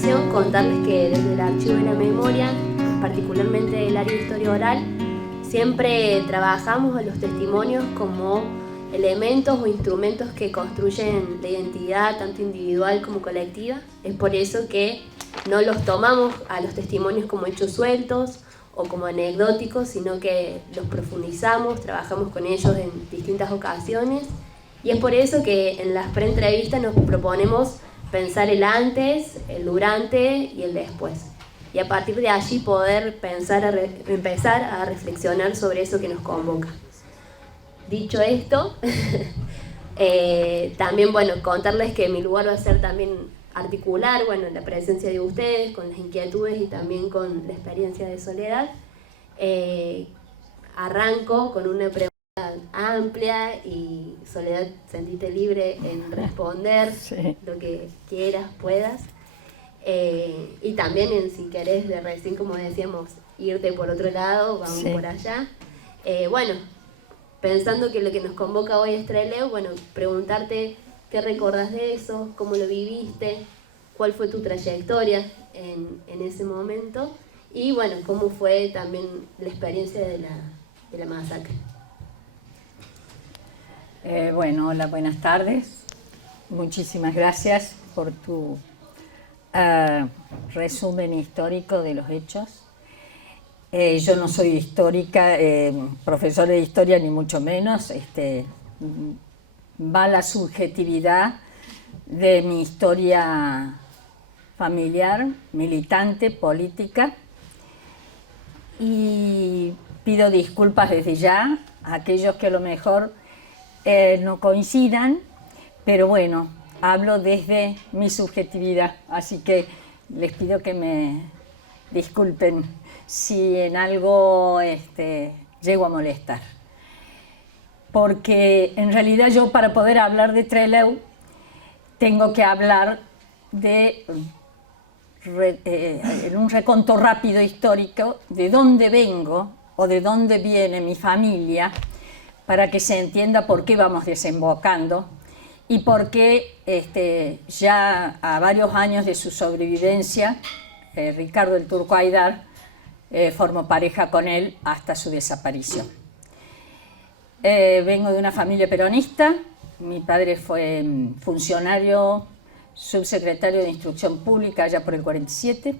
continuación contarles que desde el Archivo de la Memoria, particularmente el área de historia oral, siempre trabajamos a los testimonios como elementos o instrumentos que construyen la identidad tanto individual como colectiva. Es por eso que no los tomamos a los testimonios como hechos sueltos o como anecdóticos, sino que los profundizamos, trabajamos con ellos en distintas ocasiones, y es por eso que en las preentrevistas nos proponemos pensar el antes, el durante y el después, y a partir de allí poder empezar a reflexionar sobre eso que nos convoca. Dicho esto, también contarles que mi lugar va a ser también articular la presencia de ustedes con las inquietudes y también con la experiencia de Soledad. Arranco con una pregunta amplia y Soledad, sentite libre en responder lo que quieras, puedas. Y también si querés de recién, como decíamos, irte por otro lado, vamos por allá. Pensando que lo que nos convoca hoy es Trelew, preguntarte qué recordás de eso, cómo lo viviste, cuál fue tu trayectoria en ese momento y cómo fue también la experiencia de la masacre. Hola, buenas tardes. Muchísimas gracias por tu resumen histórico de los hechos. Yo no soy histórica, profesora de historia ni mucho menos. Va la subjetividad de mi historia familiar, militante, política, y pido disculpas desde ya a aquellos que a lo mejor no coincidan, pero hablo desde mi subjetividad, así que les pido que me disculpen si en algo llego a molestar. Porque en realidad yo, para poder hablar de Trelew, tengo que hablar en un reconto rápido histórico de dónde vengo o de dónde viene mi familia, para que se entienda por qué vamos desembocando y por qué ya a varios años de su sobrevivencia, Ricardo el Turco Aydar formó pareja con él hasta su desaparición. Vengo de una familia peronista. Mi padre fue funcionario, subsecretario de Instrucción Pública allá por el 47.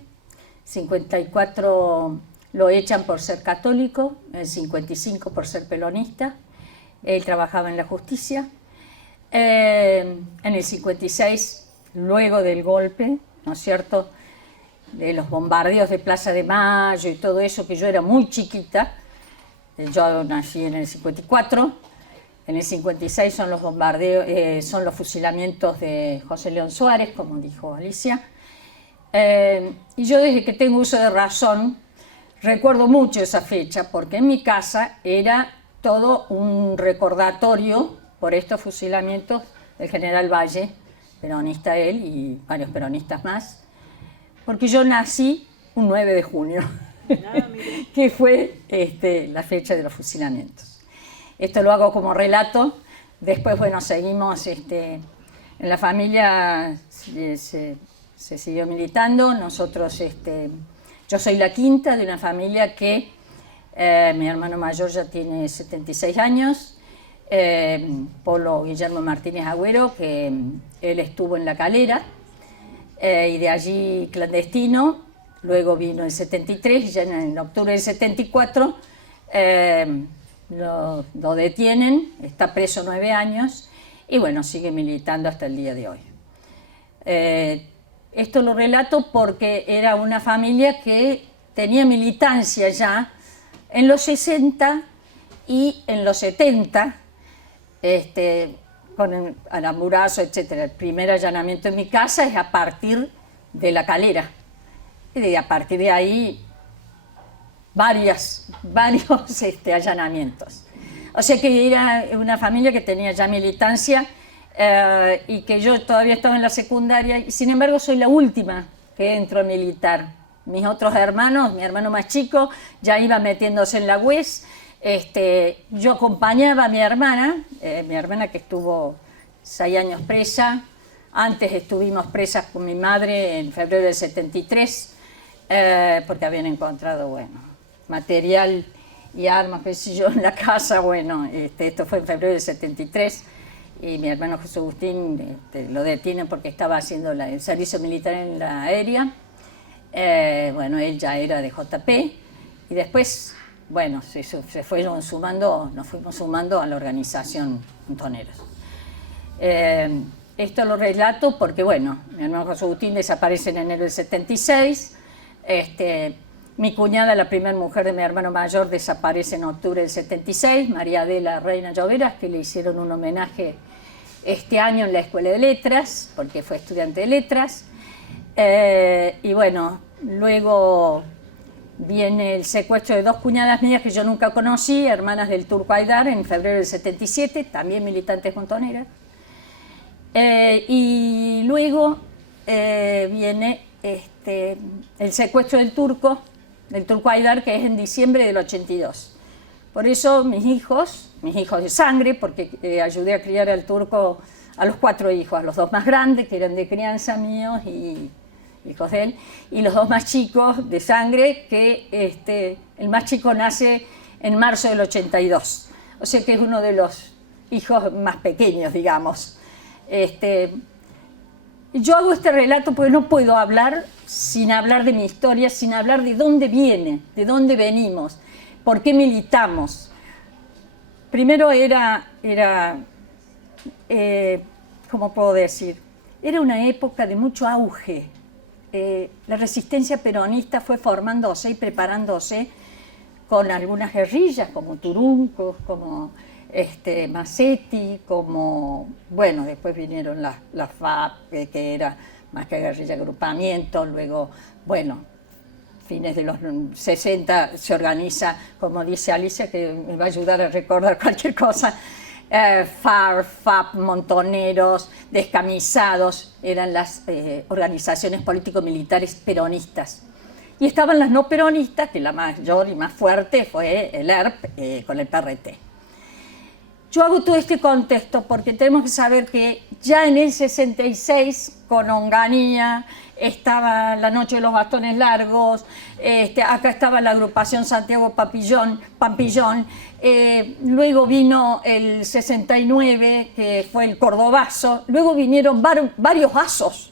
54 lo echan por ser católico, el 55 por ser peronista. Él trabajaba en la justicia. En el 56, luego del golpe, ¿no es cierto?, de los bombardeos de Plaza de Mayo y todo eso, que yo era muy chiquita. Yo nací en el 54, en el 56 son los bombardeos, son los fusilamientos de José León Suárez, como dijo Alicia. Y yo, desde que tengo uso de razón, recuerdo mucho esa fecha, porque en mi casa era todo un recordatorio por estos fusilamientos del general Valle, peronista él y varios peronistas más, porque yo nací un 9 de junio, que fue la fecha de los fusilamientos. Esto lo hago como relato. Después, seguimos en la familia, se siguió militando. Nosotros, yo soy la quinta de una familia que mi hermano mayor ya tiene 76 años, Polo Guillermo Martínez Agüero, que él estuvo en La Calera, y de allí clandestino. Luego vino el 73 y ya en octubre del 74 lo detienen, está preso 9 años y sigue militando hasta el día de hoy. Esto lo relato porque era una familia que tenía militancia ya en los 60 y en los 70, con el Aramburazo, etc. El primer allanamiento en mi casa es a partir de La Calera. Y a partir de ahí, varios allanamientos. O sea que era una familia que tenía ya militancia y que yo todavía estaba en la secundaria, y sin embargo soy la última que entro a militar. Mis otros hermanos, mi hermano más chico ya iba metiéndose en la UES. Yo acompañaba a mi hermana que estuvo 6 años presa, Antes estuvimos presas con mi madre en febrero del 73, porque habían encontrado, bueno, material y armas, qué sé yo, en la casa. Bueno, esto fue en febrero del 73, y mi hermano José Agustín lo detienen porque estaba haciendo el servicio militar en la aérea. Bueno, él ya era de JP, y después, bueno, nos fuimos sumando a la organización Montoneros. Esto lo relato porque, bueno, mi hermano José Agustín desaparece en enero del 76, mi cuñada, la primera mujer de mi hermano mayor, desaparece en octubre del 76, María Adela Reina Lloveras, que le hicieron un homenaje este año en la Escuela de Letras, porque fue estudiante de letras. Y bueno, luego viene el secuestro de dos cuñadas mías que yo nunca conocí, hermanas del Turco Aydar, en febrero del 77, también militantes montoneras. Y luego viene el secuestro del Turco Aydar, que es en diciembre del 82. Por eso mis hijos de sangre, porque ayudé a criar al Turco a los 4 hijos, a los 2 más grandes, que eran de crianza míos y hijos de él, y los 2 más chicos de sangre, que el más chico nace en marzo del 82, o sea que es uno de los hijos más pequeños, digamos. Yo hago este relato porque no puedo hablar sin hablar de mi historia, sin hablar de dónde viene, de dónde venimos, por qué militamos. Primero era ¿cómo puedo decir? Era una época de mucho auge. La resistencia peronista fue formándose y preparándose con algunas guerrillas como Turuncos, como Macetti, como, bueno, después vinieron las FAP, que era más que guerrilla, agrupamiento. Luego, bueno, fines de los 60 se organiza, como dice Alicia, que me va a ayudar a recordar cualquier cosa, FAP, Montoneros, Descamisados, eran las organizaciones político-militares peronistas. Y estaban las no peronistas, que la mayor y más fuerte fue el ERP con el PRT. Yo hago todo este contexto porque tenemos que saber que ya en el 66, con Onganía, estaba la Noche de los Bastones Largos, acá estaba la agrupación Santiago Pampillón, luego vino el 69, que fue el Cordobazo, luego vinieron varios asos,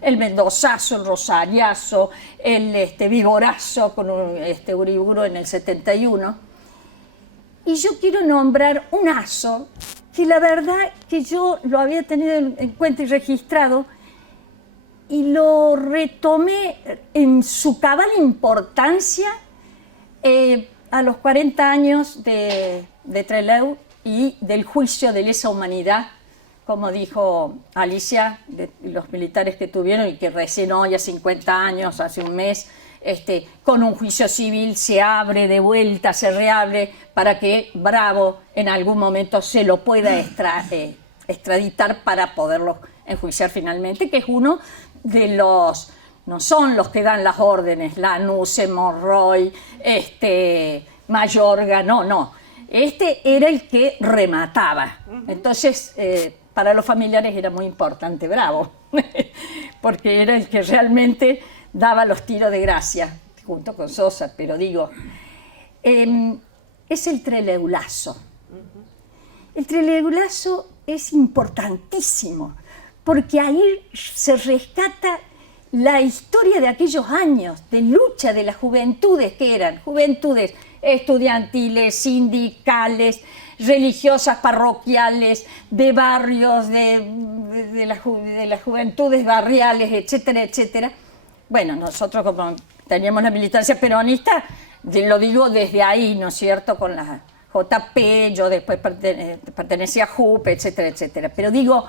el Mendozazo, el Rosariazo, el Vigorazo con Uriburu en el 71. Y yo quiero nombrar un aso que la verdad que yo lo había tenido en cuenta y registrado, y lo retomé en su cabal importancia a los 40 años de Trelew y del juicio de lesa humanidad, como dijo Alicia, de los militares que tuvieron y que recién hoy, a 50 años, hace un mes, con un juicio civil se abre de vuelta, se reabre para que Bravo en algún momento se lo pueda extraditar para poderlo enjuiciar finalmente, que es uno de los, no son los que dan las órdenes, Lanusse, Monroy, Mayorga, no. Era el que remataba. Entonces, para los familiares era muy importante Bravo, porque era el que realmente daba los tiros de gracia, junto con Sosa, pero digo, es el Treleulazo. El Treleulazo es importantísimo, porque ahí se rescata la historia de aquellos años de lucha de las juventudes, que eran juventudes estudiantiles, sindicales, religiosas, parroquiales, de barrios, de las juventudes barriales, etcétera, etcétera. Bueno, nosotros como teníamos la militancia peronista, lo digo desde ahí, ¿no es cierto?, con la JP, yo después pertenecía a JUP, etcétera, etcétera. Pero digo,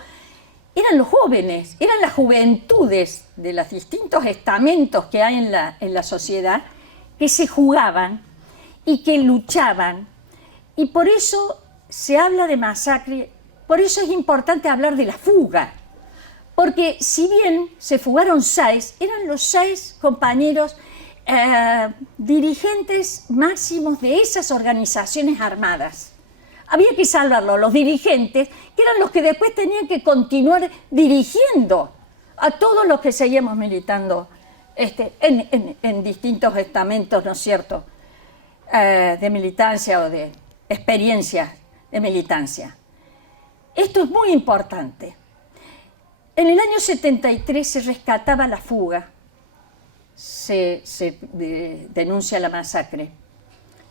eran los jóvenes, eran las juventudes de los distintos estamentos que hay en la sociedad que se jugaban y que luchaban. Y por eso se habla de masacre, por eso es importante hablar de la fuga. Porque si bien se fugaron 6, eran los 6 compañeros dirigentes máximos de esas organizaciones armadas. había que salvarlo, los dirigentes, que eran los que después tenían que continuar dirigiendo a todos los que seguíamos militando en distintos estamentos, ¿no es cierto?, de militancia o de experiencias de militancia. Esto es muy importante. En el año 73 se rescataba la fuga, se denuncia la masacre,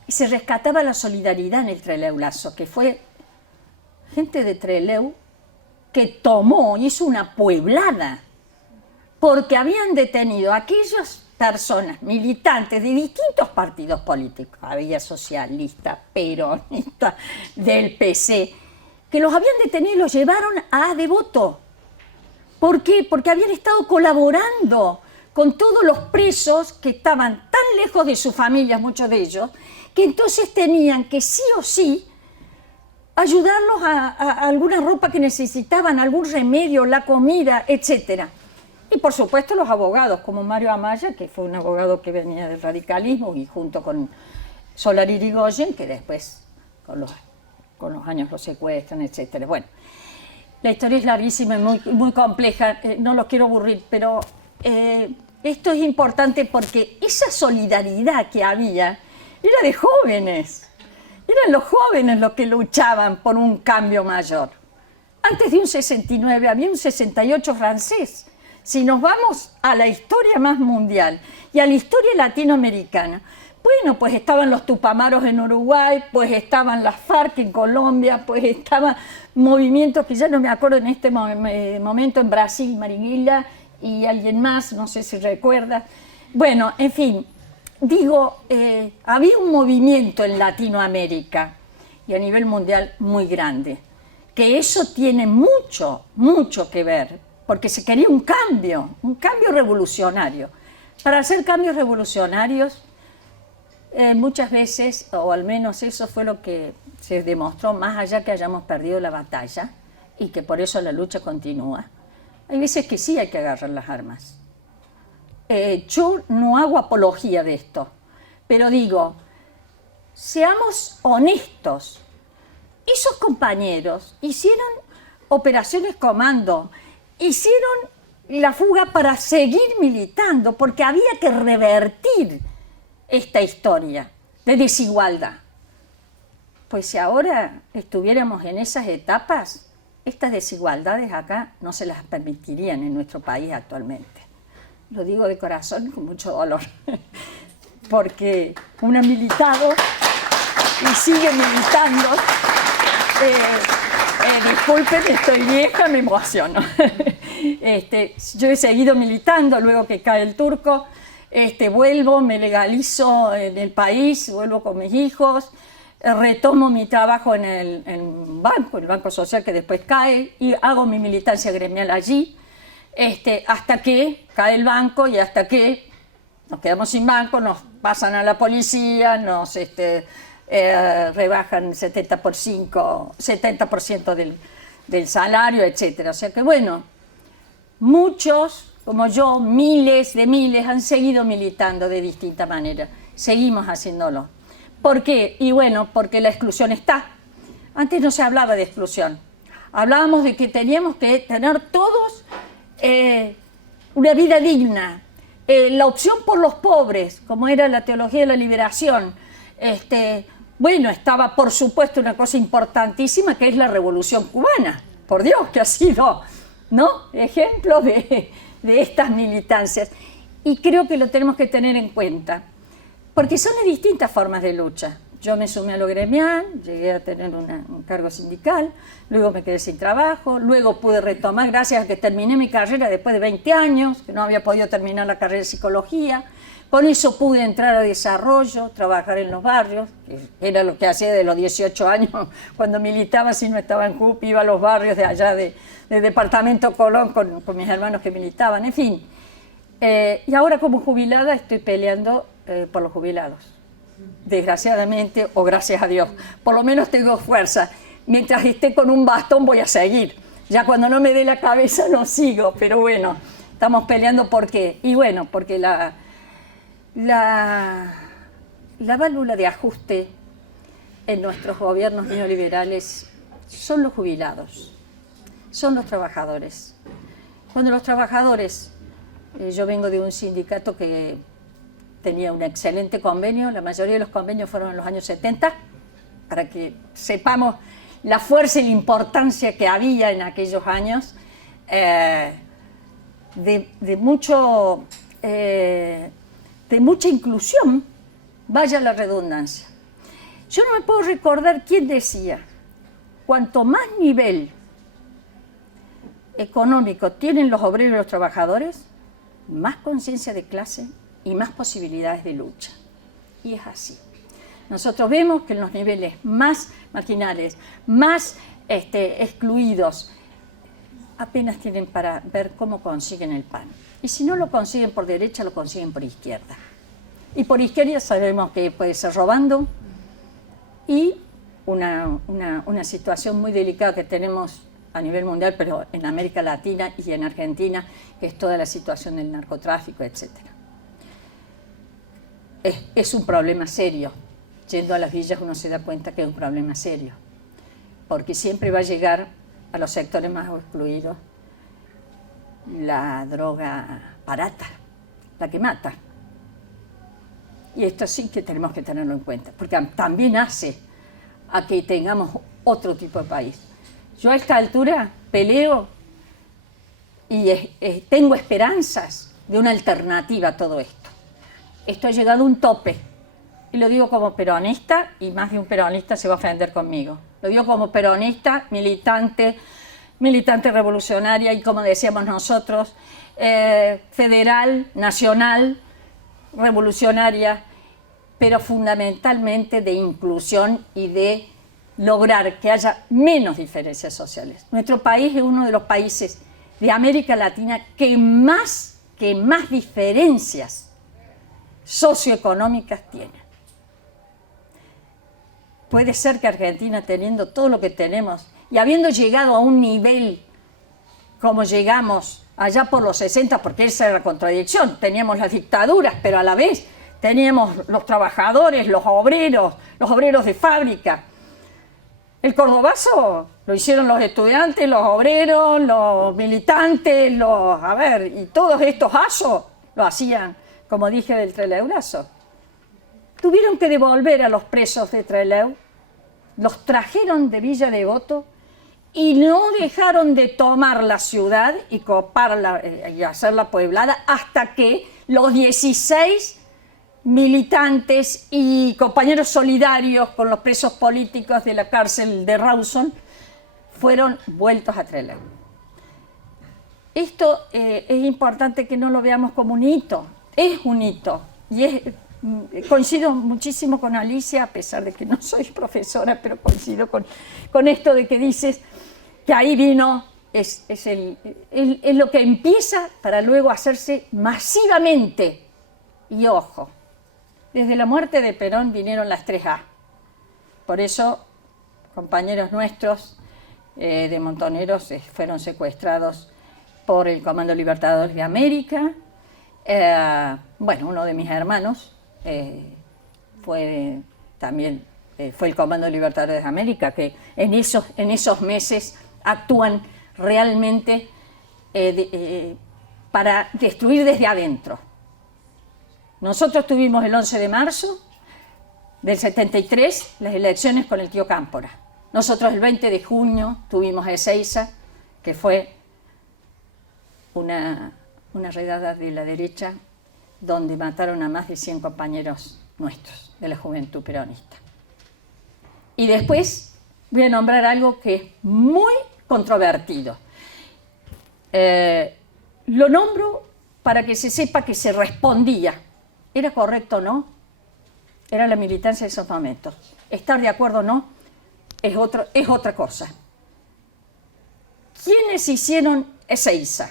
y se rescataba la solidaridad en el Treleulazo, que fue gente de Trelew que tomó, hizo una pueblada, porque habían detenido a aquellas personas, militantes de distintos partidos políticos, había socialistas, peronistas, del PC, que los habían detenido y los llevaron a Devoto. ¿Por qué? Porque habían estado colaborando con todos los presos que estaban tan lejos de sus familias, muchos de ellos, que entonces tenían que sí o sí ayudarlos a alguna ropa que necesitaban, algún remedio, la comida, etc. Y por supuesto los abogados, como Mario Amaya, que fue un abogado que venía del radicalismo, y junto con Solari Irigoyen, que después con los años lo secuestran, etc. Bueno, la historia es larguísima y muy compleja, no los quiero aburrir, pero esto es importante porque esa solidaridad que había era de jóvenes. Eran los jóvenes los que luchaban por un cambio mayor. Antes de un 69 había un 68 francés. Si nos vamos a la historia más mundial y a la historia latinoamericana, bueno, pues estaban los Tupamaros en Uruguay, pues estaban las FARC en Colombia, pues estaban movimientos que ya no me acuerdo en este momento en Brasil, Marighella y alguien más, no sé si recuerda. Bueno, en fin, digo, había un movimiento en Latinoamérica y a nivel mundial muy grande, que eso tiene mucho, mucho que ver, porque se quería un cambio revolucionario. Para hacer cambios revolucionarios, muchas veces, o al menos eso fue lo que se demostró, más allá que hayamos perdido la batalla y que por eso la lucha continúa, hay veces que sí hay que agarrar las armas. Yo no hago apología de esto, pero digo, seamos honestos. Esos compañeros hicieron operaciones comando, hicieron la fuga para seguir militando, porque había que revertir esta historia de desigualdad. Pues si ahora estuviéramos en esas etapas, estas desigualdades acá no se las permitirían en nuestro país actualmente. Lo digo de corazón con mucho dolor, porque uno ha militado y sigue militando. Disculpen, estoy vieja, me emociono. Yo he seguido militando, luego que cae el turco, vuelvo, me legalizo en el país, vuelvo con mis hijos, retomo mi trabajo en el Banco Social que después cae, y hago mi militancia gremial allí, hasta que cae el banco y hasta que nos quedamos sin banco, nos pasan a la policía, nos rebajan 70% del salario, etc. O sea que bueno, muchos, como yo, miles de miles, han seguido militando de distinta manera. Seguimos haciéndolo. ¿Por qué? Y bueno, porque la exclusión está. Antes no se hablaba de exclusión. Hablábamos de que teníamos que tener todos una vida digna. La opción por los pobres, como era la teología de la liberación. Bueno, estaba por supuesto una cosa importantísima, que es la Revolución Cubana. Por Dios, que ha sido, ¿no?, ejemplo de estas militancias. Y creo que lo tenemos que tener en cuenta, porque son de distintas formas de lucha. Yo me sumé a lo gremial, llegué a tener un cargo sindical, luego me quedé sin trabajo, luego pude retomar, gracias a que terminé mi carrera después de 20 años, que no había podido terminar la carrera de psicología. Con eso pude entrar a desarrollo, trabajar en los barrios, que era lo que hacía de los 18 años, cuando militaba, si no estaba en CUP, iba a los barrios de allá del departamento Colón con mis hermanos que militaban, en fin. Y ahora como jubilada estoy peleando por los jubilados. Desgraciadamente, o gracias a Dios, por lo menos tengo fuerza. Mientras esté con un bastón voy a seguir. Ya cuando no me dé la cabeza no sigo, pero bueno, estamos peleando. ¿Por qué? Y bueno, porque la válvula de ajuste en nuestros gobiernos neoliberales son los jubilados, son los trabajadores. Cuando los trabajadores, yo vengo de un sindicato que tenía un excelente convenio, la mayoría de los convenios fueron en los años 70, para que sepamos la fuerza y la importancia que había en aquellos años, de mucha inclusión, vaya la redundancia. Yo no me puedo recordar quién decía, cuanto más nivel económico tienen los obreros y los trabajadores, más conciencia de clase y más posibilidades de lucha. Y es así. Nosotros vemos que en los niveles más marginales, más excluidos, apenas tienen para ver cómo consiguen el pan. Y si no lo consiguen por derecha, lo consiguen por izquierda. Y por izquierda sabemos que puede ser robando, y una situación muy delicada que tenemos a nivel mundial, pero en América Latina y en Argentina, que es toda la situación del narcotráfico, etc. Es un problema serio. Yendo a las villas uno se da cuenta que es un problema serio, porque siempre va a llegar a los sectores más excluidos la droga barata, la que mata. Y esto sí que tenemos que tenerlo en cuenta, porque también hace a que tengamos otro tipo de país. Yo a esta altura peleo y tengo esperanzas de una alternativa a todo esto. Esto ha llegado a un tope, y lo digo como peronista, y más de un peronista se va a ofender conmigo. Lo digo como peronista, militante revolucionaria y, como decíamos nosotros, federal, nacional, revolucionaria, pero fundamentalmente de inclusión y de lograr que haya menos diferencias sociales. Nuestro país es uno de los países de América Latina que más diferencias socioeconómicas tiene. Puede ser que Argentina, teniendo todo lo que tenemos y habiendo llegado a un nivel como llegamos allá por los 60, porque esa era la contradicción, teníamos las dictaduras, pero a la vez teníamos los trabajadores, los obreros de fábrica. El cordobazo lo hicieron los estudiantes, los obreros, los militantes, y todos estos asos lo hacían, como dije, del Treleurazo. Tuvieron que devolver a los presos de Trelew, los trajeron de Villa Devoto y no dejaron de tomar la ciudad y coparla y hacerla pueblada hasta que los 16 militantes y compañeros solidarios con los presos políticos de la cárcel de Rawson fueron vueltos a Trelew. Esto es importante que no lo veamos como un hito, es un hito, y coincido muchísimo con Alicia, a pesar de que no soy profesora, pero coincido con esto de que dices que ahí vino, es lo que empieza para luego hacerse masivamente. Y ojo, desde la muerte de Perón vinieron las 3A. Por eso, compañeros nuestros de Montoneros fueron secuestrados por el Comando Libertadores de América. Uno de mis hermanos fue el Comando Libertadores de América, que en esos meses actúan realmente para destruir desde adentro. Nosotros tuvimos el 11 de marzo del 73 las elecciones con el tío Cámpora. Nosotros el 20 de junio tuvimos Ezeiza, que fue una redada de la derecha donde mataron a más de 100 compañeros nuestros de la juventud peronista. Y después voy a nombrar algo que es muy controvertido. Lo nombro para que se sepa que se respondía. ¿Era correcto o no? Era la militancia de esos momentos. Estar de acuerdo o no es otra cosa. ¿Quiénes hicieron Ezeiza?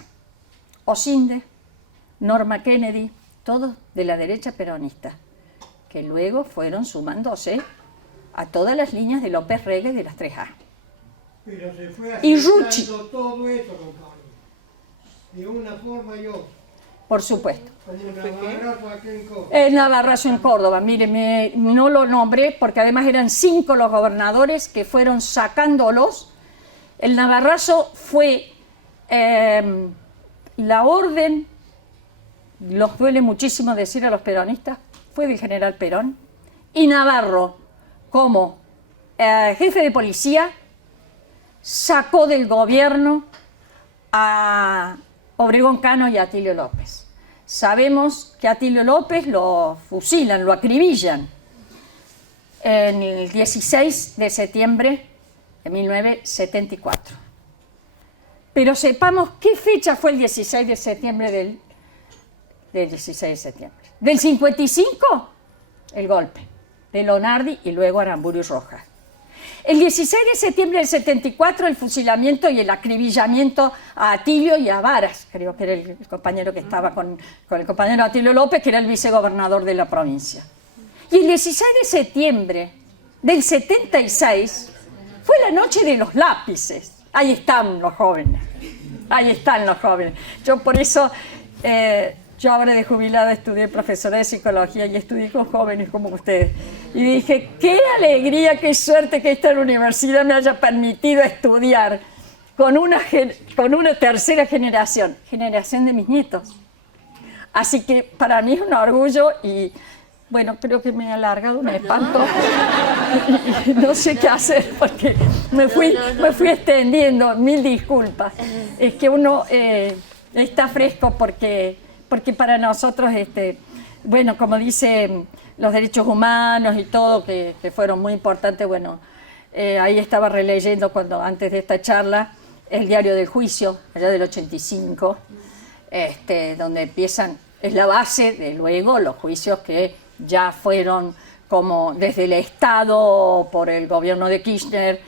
Osinde, Norma Kennedy, todos de la derecha peronista, que luego fueron sumándose a todas las líneas de López Rega de las 3A. Pero se fue y Rucci, todo eso, compadre, de una forma y otra. por supuesto. Navarrazo aquí en Córdoba. El Navarrazo en Córdoba, mire, no lo nombré porque además eran 5 los gobernadores que fueron sacándolos. El Navarrazo fue la orden, los duele muchísimo decir a los peronistas, fue del general Perón, y Navarro, como jefe de policía, sacó del gobierno a Obregón Cano y a Atilio López. Sabemos que a Atilio López lo fusilan, lo acribillan en el 16 de septiembre de 1974. Pero sepamos qué fecha fue el 16 de septiembre del 16 de septiembre. Del 55, el golpe de Lonardi y luego Aramburu y Rojas. El 16 de septiembre del 74, el fusilamiento y el acribillamiento a Atilio y a Varas, creo que era el compañero que estaba con el compañero Atilio López, que era el vicegobernador de la provincia. Y el 16 de septiembre del 76 fue la noche de los lápices. Ahí están los jóvenes, ahí están los jóvenes. Yo por eso, yo ahora de jubilada estudié profesora de psicología y estudié con jóvenes como ustedes. Y dije, qué alegría, qué suerte que esta universidad me haya permitido estudiar con una tercera generación de mis nietos. Así que para mí es un orgullo y, bueno, creo que me he alargado, me espanto. Y no sé qué hacer porque me fui extendiendo, mil disculpas. Es que uno está fresco porque para nosotros, bueno, como dicen los derechos humanos y todo, que fueron muy importantes, bueno, ahí estaba releyendo antes de esta charla, el diario del juicio, allá del 85, donde empiezan, es la base de luego los juicios que ya fueron como desde el Estado, por el gobierno de Kirchner,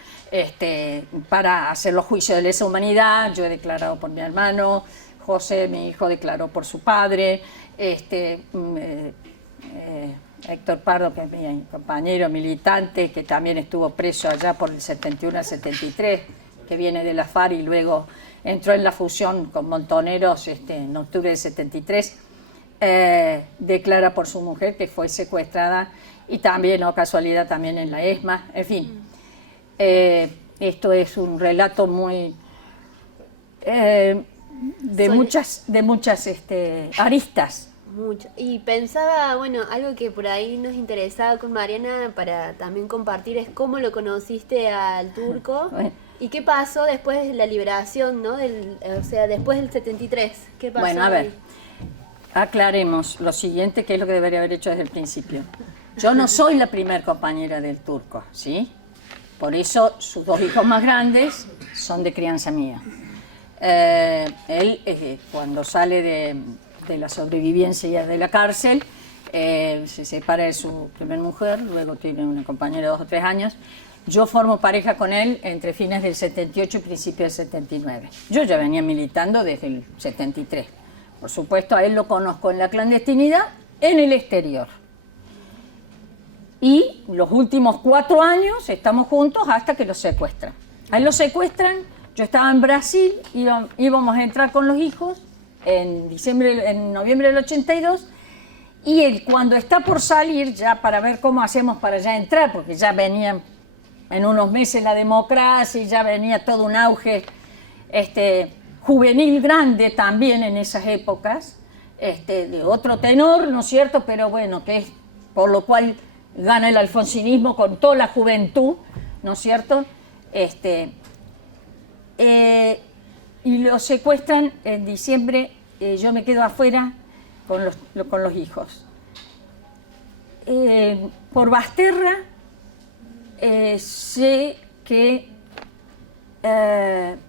para hacer los juicios de lesa humanidad. Yo he declarado por mi hermano, José, mi hijo, declaró por su padre, Héctor Pardo, que es mi compañero militante, que también estuvo preso allá por el 71 al 73, que viene de la FARC y luego entró en la fusión con Montoneros en octubre del 73, declara por su mujer que fue secuestrada y también, no casualidad, también en la ESMA, en fin. Esto es un relato muy... de muchas aristas. Mucho. Y pensaba, bueno, algo que por ahí nos interesaba con Mariana para también compartir es cómo lo conociste al Turco. Bueno. ¿Y qué pasó después de la liberación, no? O sea, después del 73. ¿Qué pasó? Bueno, a ver, aclaremos lo siguiente, que es lo que debería haber hecho desde el principio. Yo no soy la primer compañera del Turco, ¿sí? Por eso sus 2 hijos más grandes son de crianza mía. Él, cuando sale de la sobrevivencia de la cárcel, se separa de su primer mujer, luego tiene una compañera de 2 o 3 años. Yo formo pareja con él entre fines del 78 y principios del 79. Yo ya venía militando desde el 73. Por supuesto, a él lo conozco en la clandestinidad, en el exterior. Y los últimos 4 años estamos juntos hasta que lo secuestran. A él lo secuestran, yo estaba en Brasil, íbamos a entrar con los hijos en noviembre del 82, y él cuando está por salir, ya para ver cómo hacemos para ya entrar, porque ya venía en unos meses la democracia y ya venía todo un auge juvenil grande también en esas épocas, de otro tenor, ¿no es cierto? Pero bueno, que es por lo cual gana el alfonsinismo con toda la juventud, ¿no es cierto? Y lo secuestran en diciembre, yo me quedo afuera con los hijos. Por Basterra sé que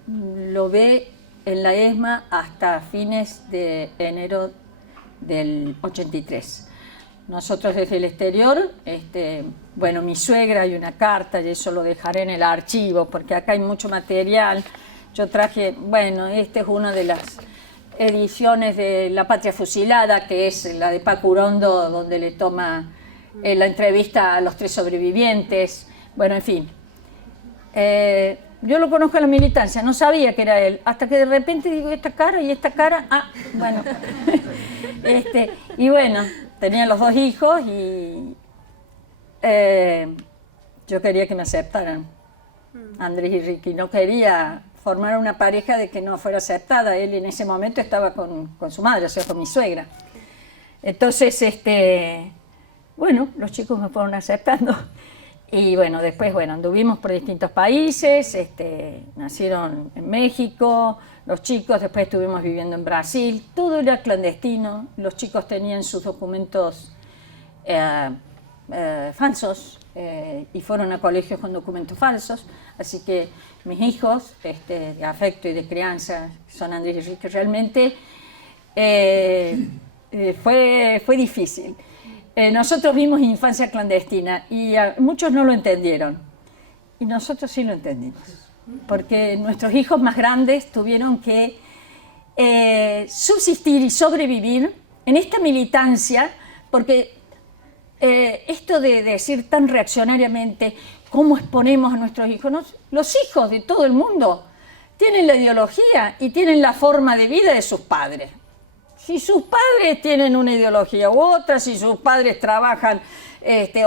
lo ve en la ESMA hasta fines de enero del 83. Nosotros desde el exterior, bueno, mi suegra, hay una carta y eso lo dejaré en el archivo porque acá hay mucho material. Yo traje, bueno, esta es una de las ediciones de La Patria Fusilada, que es la de Paco Urondo, donde le toma la entrevista a los 3 sobrevivientes. Bueno, en fin. yo lo conozco en la militancia, no sabía que era él, hasta que de repente digo, esta cara y esta cara, bueno. Y bueno, tenía los 2 hijos y yo quería que me aceptaran, Andrés y Ricky, no quería formar una pareja de que no fuera aceptada. Él en ese momento estaba con su madre, o sea, con mi suegra. Entonces, bueno, los chicos me fueron aceptando. Y bueno, después, bueno, anduvimos por distintos países, nacieron en México, los chicos, después estuvimos viviendo en Brasil, todo era clandestino, los chicos tenían sus documentos falsos y fueron a colegios con documentos falsos, así que mis hijos de afecto y de crianza, son Andrés y Ricky, realmente fue difícil. Nosotros vimos infancia clandestina y muchos no lo entendieron y nosotros sí lo entendimos, porque nuestros hijos más grandes tuvieron que subsistir y sobrevivir en esta militancia, porque esto de decir tan reaccionariamente cómo exponemos a nuestros hijos, los hijos de todo el mundo tienen la ideología y tienen la forma de vida de sus padres. Si sus padres tienen una ideología u otra, si sus padres trabajan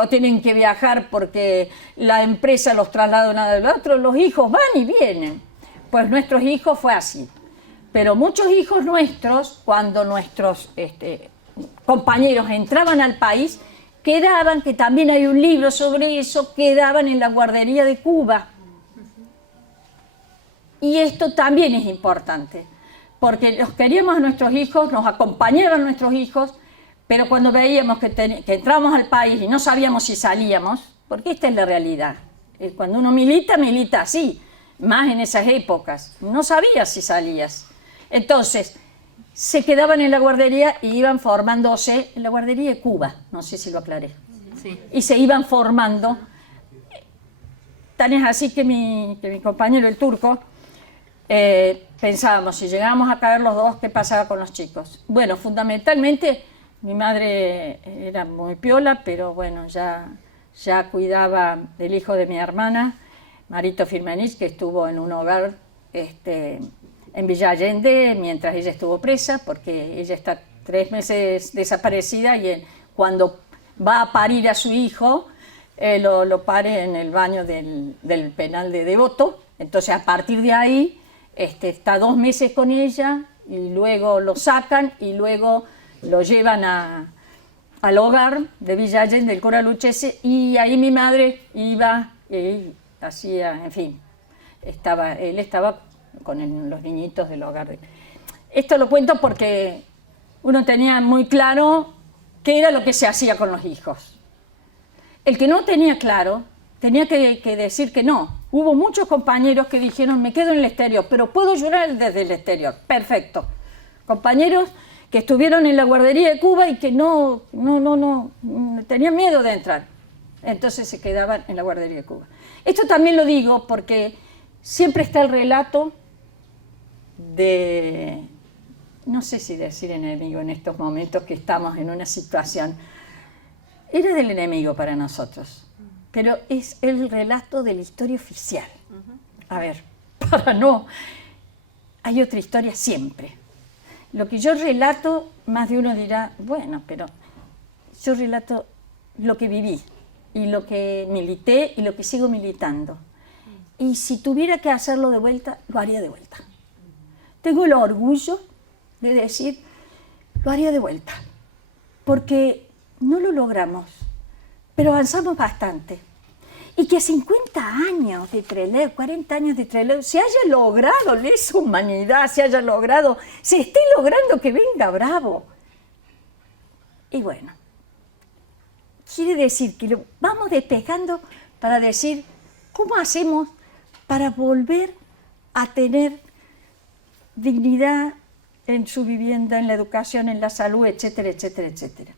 o tienen que viajar porque la empresa los traslada de una del otro, los hijos van y vienen. Pues nuestros hijos fue así. Pero muchos hijos nuestros, cuando nuestros compañeros entraban al país, quedaban, que también hay un libro sobre eso, quedaban en la guardería de Cuba. Y esto también es importante, porque los queríamos a nuestros hijos, nos acompañaban nuestros hijos, pero cuando veíamos que entramos al país y no sabíamos si salíamos, porque esta es la realidad, cuando uno milita, milita así, más en esas épocas, no sabías si salías. Entonces, se quedaban en la guardería y iban formándose en la guardería de Cuba, no sé si lo aclaré, sí. Y se iban formando, tan es así que mi compañero, el turco, pensábamos, si llegábamos a caer los 2, ¿qué pasaba con los chicos? Bueno, fundamentalmente, mi madre era muy piola, pero bueno, ya cuidaba del hijo de mi hermana, Marito Firmenich, que estuvo en un hogar en Villa Allende mientras ella estuvo presa, porque ella está 3 meses desaparecida y cuando va a parir a su hijo, lo pare en el baño del penal de Devoto. Entonces, a partir de ahí, está 2 meses con ella y luego lo sacan y luego lo llevan al hogar de Villa Allende, del Cura Lucchese, y ahí mi madre iba y hacía, en fin, él estaba con los niñitos del hogar. Esto lo cuento porque uno tenía muy claro qué era lo que se hacía con los hijos. El que no tenía claro tenía que decir que no. Hubo muchos compañeros que dijeron, me quedo en el exterior, pero puedo llorar desde el exterior. Perfecto. Compañeros que estuvieron en la guardería de Cuba y que no tenían miedo de entrar. Entonces se quedaban en la guardería de Cuba. Esto también lo digo porque siempre está el relato de, no sé si decir enemigo en estos momentos que estamos en una situación, era del enemigo para nosotros. Pero es el relato de la historia oficial. A ver, hay otra historia siempre. Lo que yo relato, más de uno dirá, bueno, pero yo relato lo que viví, y lo que milité, y lo que sigo militando. Y si tuviera que hacerlo de vuelta, lo haría de vuelta. Tengo el orgullo de decir, lo haría de vuelta, porque no lo logramos, pero avanzamos bastante. Y que a 50 años de Trelew, 40 años de Trelew, se haya logrado lesa humanidad, se esté logrando que venga Bravo. Y bueno, quiere decir que lo vamos despejando para decir, ¿cómo hacemos para volver a tener dignidad en su vivienda, en la educación, en la salud, etcétera, etcétera, etcétera?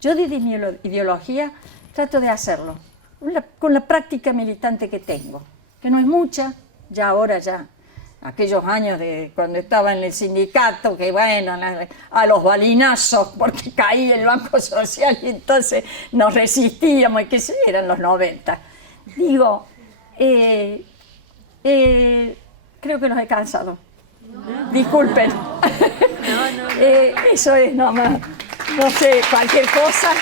Yo desde mi ideología trato de hacerlo, con la práctica militante que tengo, que no es mucha, aquellos años de cuando estaba en el sindicato, que bueno, a los balinazos, porque caía el Banco Social y entonces nos resistíamos, y que eran los 90. Digo, Creo que los he cansado. Disculpen. Eso es nomás, no sé, cualquier cosa.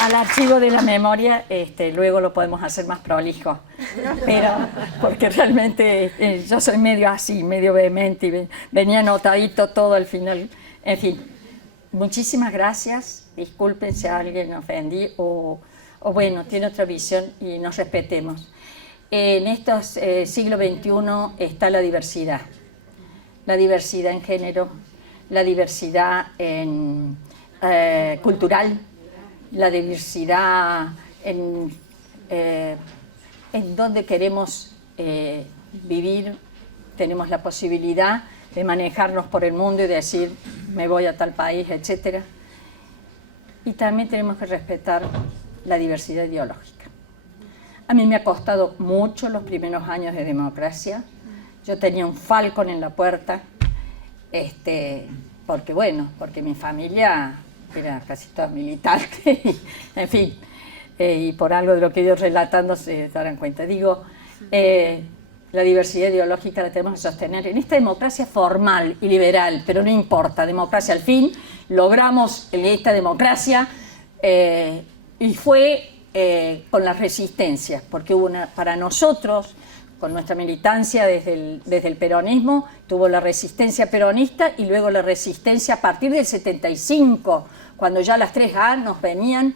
Al archivo de la memoria, luego lo podemos hacer más prolijo, pero porque realmente yo soy medio así, medio vehemente, y venía anotadito todo al final. En fin, muchísimas gracias, disculpen si a alguien ofendí o bueno, tiene otra visión y nos respetemos. En estos siglo XXI está la diversidad en género, la diversidad cultural, la diversidad en donde queremos vivir. Tenemos la posibilidad de manejarnos por el mundo y decir, me voy a tal país, etc. Y también tenemos que respetar la diversidad ideológica. A mí me ha costado mucho los primeros años de democracia. Yo tenía un Falcon en la puerta, porque mi familia era casi toda militante, en fin, y por algo de lo que he ido relatando se darán cuenta. Digo, la diversidad ideológica la tenemos que sostener en esta democracia formal y liberal, pero no importa, democracia al fin, logramos en esta democracia, y fue con las resistencias, porque hubo para nosotros, con nuestra militancia desde el peronismo, tuvo la resistencia peronista y luego la resistencia a partir del 75, cuando ya las 3A nos venían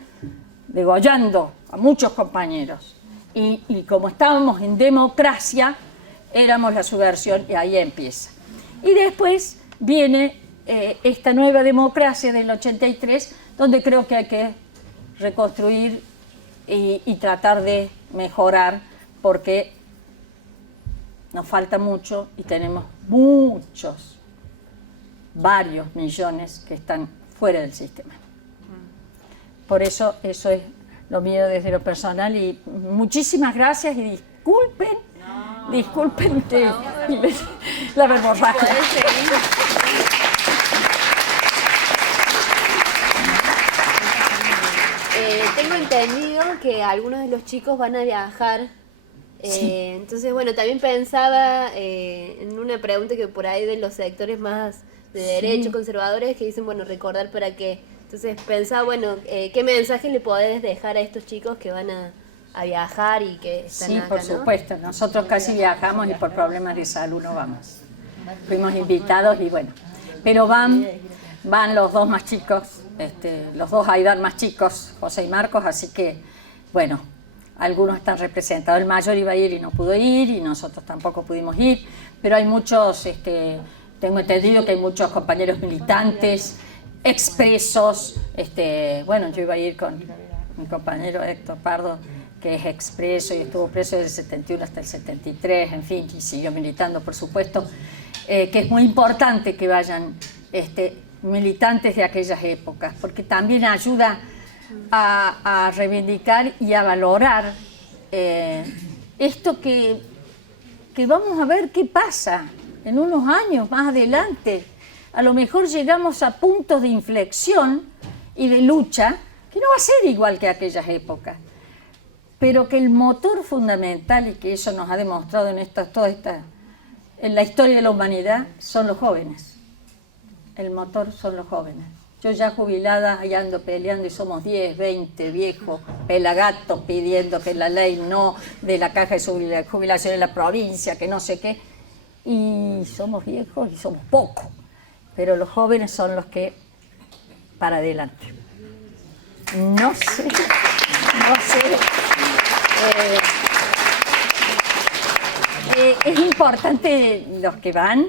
degollando a muchos compañeros. Y como estábamos en democracia, éramos la subversión y ahí empieza. Y después viene esta nueva democracia del 83, donde creo que hay que reconstruir y tratar de mejorar, porque nos falta mucho y tenemos varios millones que están fuera del sistema. Por eso es lo mío desde lo personal, y muchísimas gracias y disculpen la verborragia. Tengo entendido que algunos de los chicos van a viajar. Sí. Entonces, bueno, también pensaba en una pregunta que por ahí de los sectores más de derecho, conservadores, que dicen, bueno, recordar para qué. Entonces pensaba, bueno, ¿qué mensaje le podés dejar a estos chicos que van a viajar y que están sí, acá, por supuesto. Nosotros casi viajamos y por problemas de salud no vamos. Fuimos invitados y bueno. Pero van los dos más chicos, los dos Aidar más chicos, José y Marcos, así que, bueno, algunos están representados. El mayor iba a ir y no pudo ir, y nosotros tampoco pudimos ir, pero hay muchos, tengo entendido que hay muchos compañeros militantes, expresos. Bueno, yo iba a ir con mi compañero Héctor Pardo, que es expreso y estuvo preso desde el 71 hasta el 73, en fin, y siguió militando, por supuesto, que es muy importante que vayan militantes de aquellas épocas, porque también ayuda a reivindicar y a valorar esto que vamos a ver qué pasa en unos años más adelante. A lo mejor llegamos a puntos de inflexión y de lucha que no va a ser igual que aquellas épocas, pero que el motor fundamental, y que eso nos ha demostrado en la historia de la humanidad, son los jóvenes. El motor son los jóvenes. Yo ya jubilada, ahí ando peleando y somos 10, 20 viejos, pelagatos pidiendo que la ley no de la caja de jubilación en la provincia, que no sé qué. Y somos viejos y somos pocos, pero los jóvenes son los que para adelante. No sé. Es importante los que van.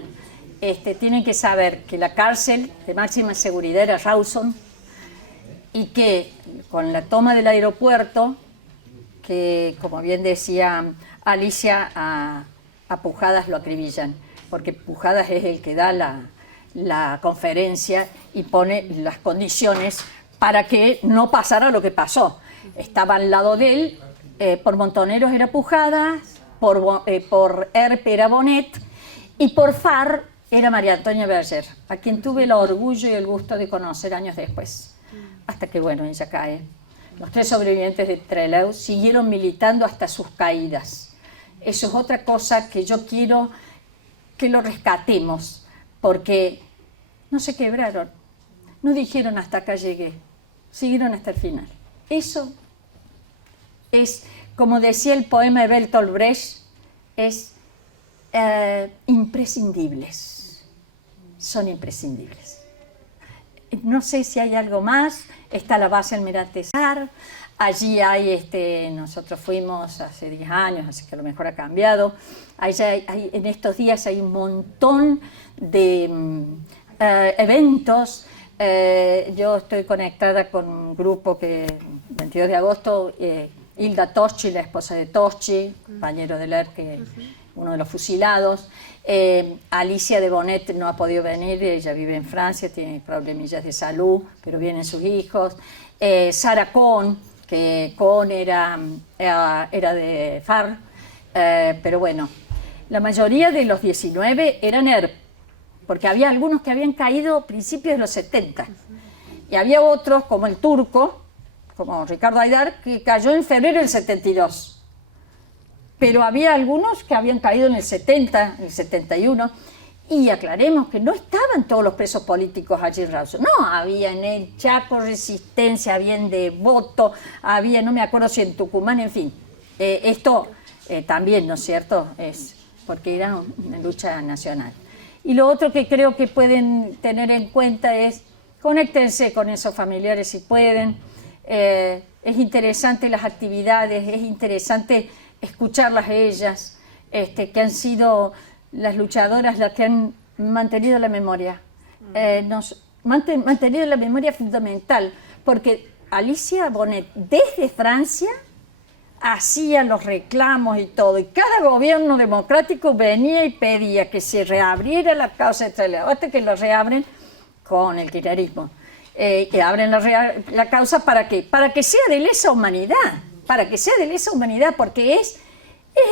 Tienen que saber que la cárcel de máxima seguridad era Rawson, y que con la toma del aeropuerto, que como bien decía Alicia, a Pujadas lo acribillan, porque Pujadas es el que da la conferencia y pone las condiciones para que no pasara lo que pasó. Estaba al lado de él, por Montoneros era Pujadas, por ERP era Bonet, y por FAR era María Antonia Berger, a quien tuve el orgullo y el gusto de conocer años después. hasta que, bueno, ella cae. Los 3 sobrevivientes de Trelew siguieron militando hasta sus caídas. Eso es otra cosa que yo quiero que lo rescatemos, porque no se quebraron, no dijeron hasta acá llegué, siguieron hasta el final. Eso es, como decía el poema de Bertolt Brecht, es imprescindibles, son imprescindibles. No sé si hay algo más, está la base Almirante Sar, allí hay, nosotros fuimos hace 10 años, así que a lo mejor ha cambiado, en estos días hay un montón de eventos. Yo estoy conectada con un grupo que, 22 de agosto, Hilda Toschi, la esposa de Toschi, compañero de Ler, que uno de los fusilados. Alicia de Bonet no ha podido venir, ella vive en Francia, tiene problemillas de salud, pero vienen sus hijos. Sara Kohn, que Kohn era de FARC, pero bueno, la mayoría de los 19 eran ERP, porque había algunos que habían caído a principios de los 70, y había otros, como el turco, como Ricardo Haidar, que cayó en febrero del 72. Pero había algunos que habían caído en el 70, en el 71, y aclaremos que no estaban todos los presos políticos allí en Rawson. No, había en el Chaco resistencia, había en Devoto, había, no me acuerdo si en Tucumán, en fin. Esto también, ¿no es cierto?, es porque era una lucha nacional. Y lo otro que creo que pueden tener en cuenta es, conéctense con esos familiares si pueden. Es interesante las actividades, es interesante escucharlas a ellas, que han sido las luchadoras las que han mantenido la memoria. Mantenido la memoria fundamental, porque Alicia Bonet desde Francia hacía los reclamos y todo, y cada gobierno democrático venía y pedía que se reabriera la causa de Trelew, hasta que la reabren con el kirchnerismo. Que abren la causa ¿para qué? Para que sea de lesa humanidad, porque es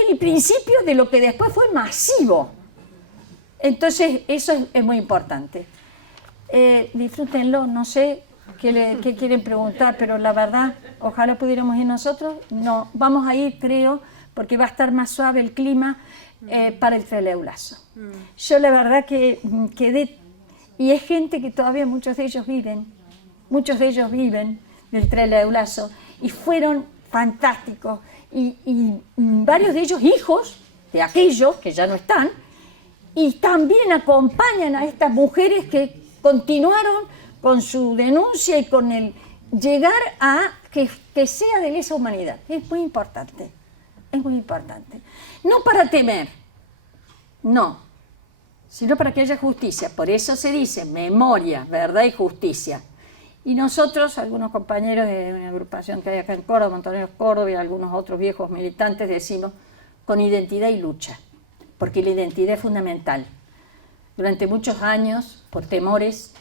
el principio de lo que después fue masivo. Entonces eso es muy importante. Disfrútenlo, no sé qué quieren preguntar, pero la verdad, ojalá pudiéramos ir nosotros. No, vamos a ir, creo, porque va a estar más suave el clima para el Treleulazo. Yo la verdad que quedé. Y es gente que todavía muchos de ellos viven del Treleulazo, y fueron fantásticos, y varios de ellos hijos de aquellos que ya no están, y también acompañan a estas mujeres que continuaron con su denuncia y con el llegar a que sea de lesa humanidad. Es muy importante, no para temer, no, sino para que haya justicia. Por eso se dice memoria, verdad y justicia. Y nosotros, algunos compañeros de una agrupación que hay acá en Córdoba, Montoneros Córdoba, y algunos otros viejos militantes, decimos con identidad y lucha, porque la identidad es fundamental. Durante muchos años, por temores,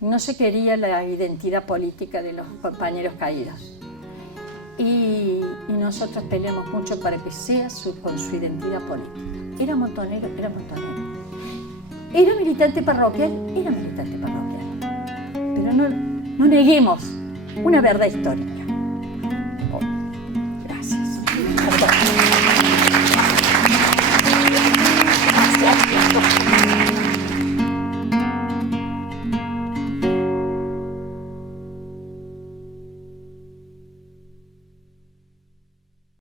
no se quería la identidad política de los compañeros caídos. Y nosotros peleamos mucho para que sea con su identidad política. Era montonero. Era militante parroquial. Pero no neguemos una verdad histórica. Gracias.